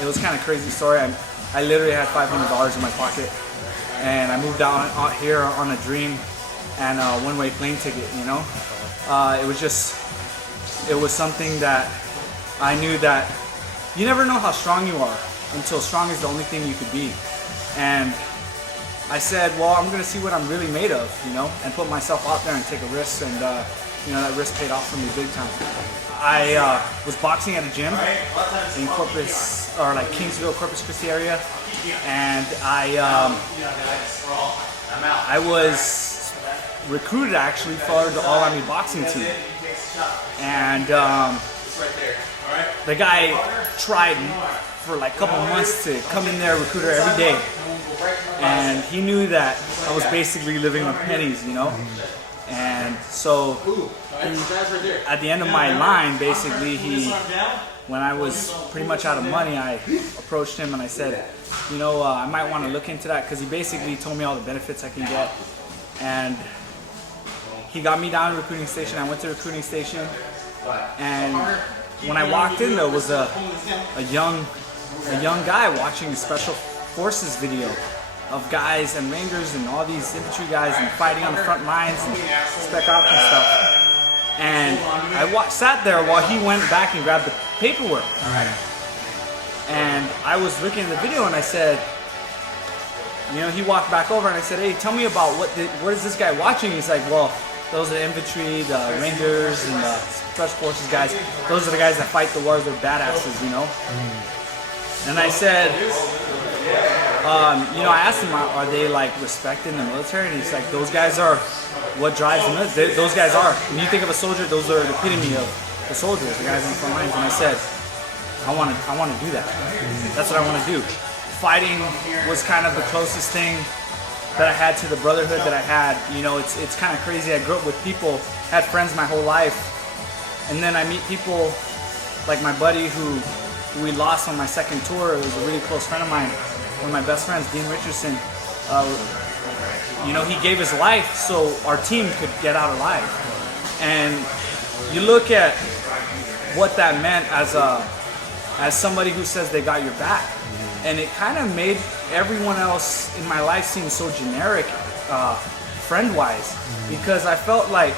It was kind of crazy story. I literally had $500 in my pocket, and I moved out here on a dream and a one-way plane ticket. You know, it was something that I knew that you never know how strong you are until strong is the only thing you could be. And I said, well, I'm gonna see what I'm really made of, you know, and put myself out there and take a risk, and you know, that risk paid off for me big time. I was boxing at a gym in Corpus, or like Kingsville, Corpus Christi area, and I was recruited actually for the All-Army boxing team, and the guy tried for like a couple months to come in there, recruit her every day, and he knew that I was basically living on pennies, you know. And so at the end of my line, basically, when I was pretty much out of money, I approached him and I said, you know, I might want to look into that, because he basically told me all the benefits I can get. And he got me down to the recruiting station. I went to the recruiting station, and when I walked in, there was a young guy watching a special forces video of guys and Rangers and all these infantry guys and fighting on the front lines and spec ops and stuff. And I sat there while he went back and grabbed the paperwork. And I was looking at the video and I said, you know, he walked back over and I said, hey, tell me about what is this guy watching? He's like, well, those are the infantry, the Rangers, and the special forces guys. Those are the guys that fight the wars. They're badasses, you know. And I said, you know, I asked him, are they like respected in the military? And he's like, those guys are what drives the military. Those guys are. When you think of a soldier, those are the epitome of the soldiers, the guys on the front lines. And I said, I want to do that. That's what I want to do. Fighting was kind of the closest thing that I had to the brotherhood that I had. You know, it's kind of crazy. I grew up with people, had friends my whole life, and then I meet people like my buddy who we lost on my second tour. It was a really close friend of mine, one of my best friends, Dean Richardson. You know, he gave his life so our team could get out alive. And you look at what that meant as somebody who says they got your back. And it kind of made everyone else in my life seem so generic, friend-wise, because I felt like,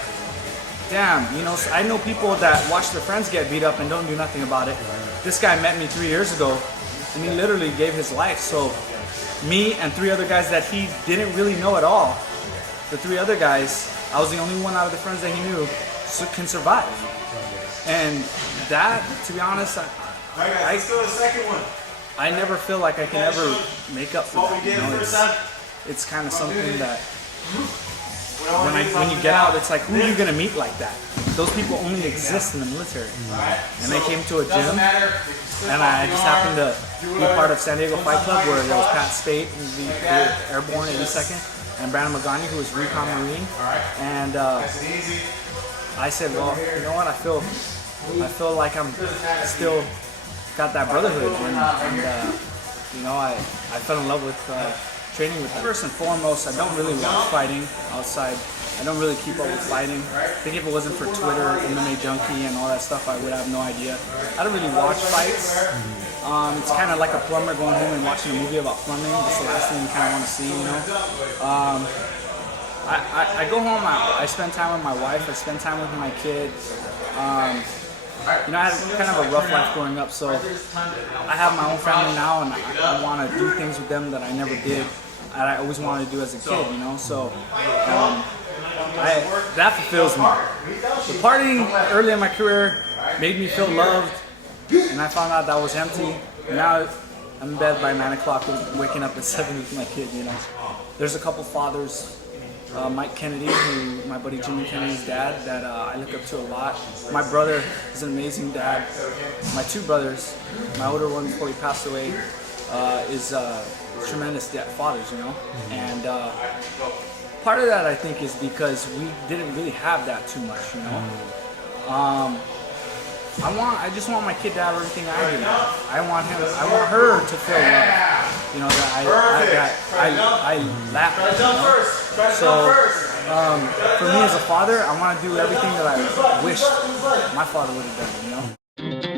damn, you know, I know people that watch their friends get beat up and don't do nothing about it. This guy met me 3 years ago, and he literally gave his life. So me and 3 other guys that he didn't really know at all, the 3 other guys, I was the only one out of the friends that he knew can survive. And that, to be honest, I never feel like I can ever make up for that. You know, it's kind of something that when you get out, it's like, who are you gonna meet like that? Those people only exist in the military. And they came to a gym, and I just happened to be part of San Diego Fight Club, where there was Pat Spate, who was the airborne 82nd, and Brandon Magani, who was recon Marine. And I said, well, you know what? I feel like I'm still got that brotherhood, and you know, I fell in love with training with them. First and foremost, I don't really watch fighting outside. I don't really keep up with fighting. I think if it wasn't for Twitter, MMA Junkie, and all that stuff, I would have no idea. I don't really watch fights. It's kind of like a plumber going home and watching a movie about plumbing. It's the last thing you kind of want to see, you know. I go home, I spend time with my wife, I spend time with my kid. You know, I had kind of a rough life growing up, so I have my own family now, and I want to do things with them that I never did, and I always wanted to do as a kid, you know, so that fulfills me. The partying early in my career made me feel loved, and I found out that was empty. Now I'm in bed by 9 o'clock, waking up at 7 with my kid, you know. There's a couple fathers, Mike Kennedy, my buddy Jimmy Kennedy's dad, that I look up to a lot. My brother is an amazing dad. My 2 brothers, my older one before he passed away, is tremendous fathers, you know. And part of that, I think, is because we didn't really have that too much, you know. I just want my kid to have everything I do. I want her to feel love, you know, that I lack. You know? So for me as a father, I want to do everything that I wished my father would have done, you know.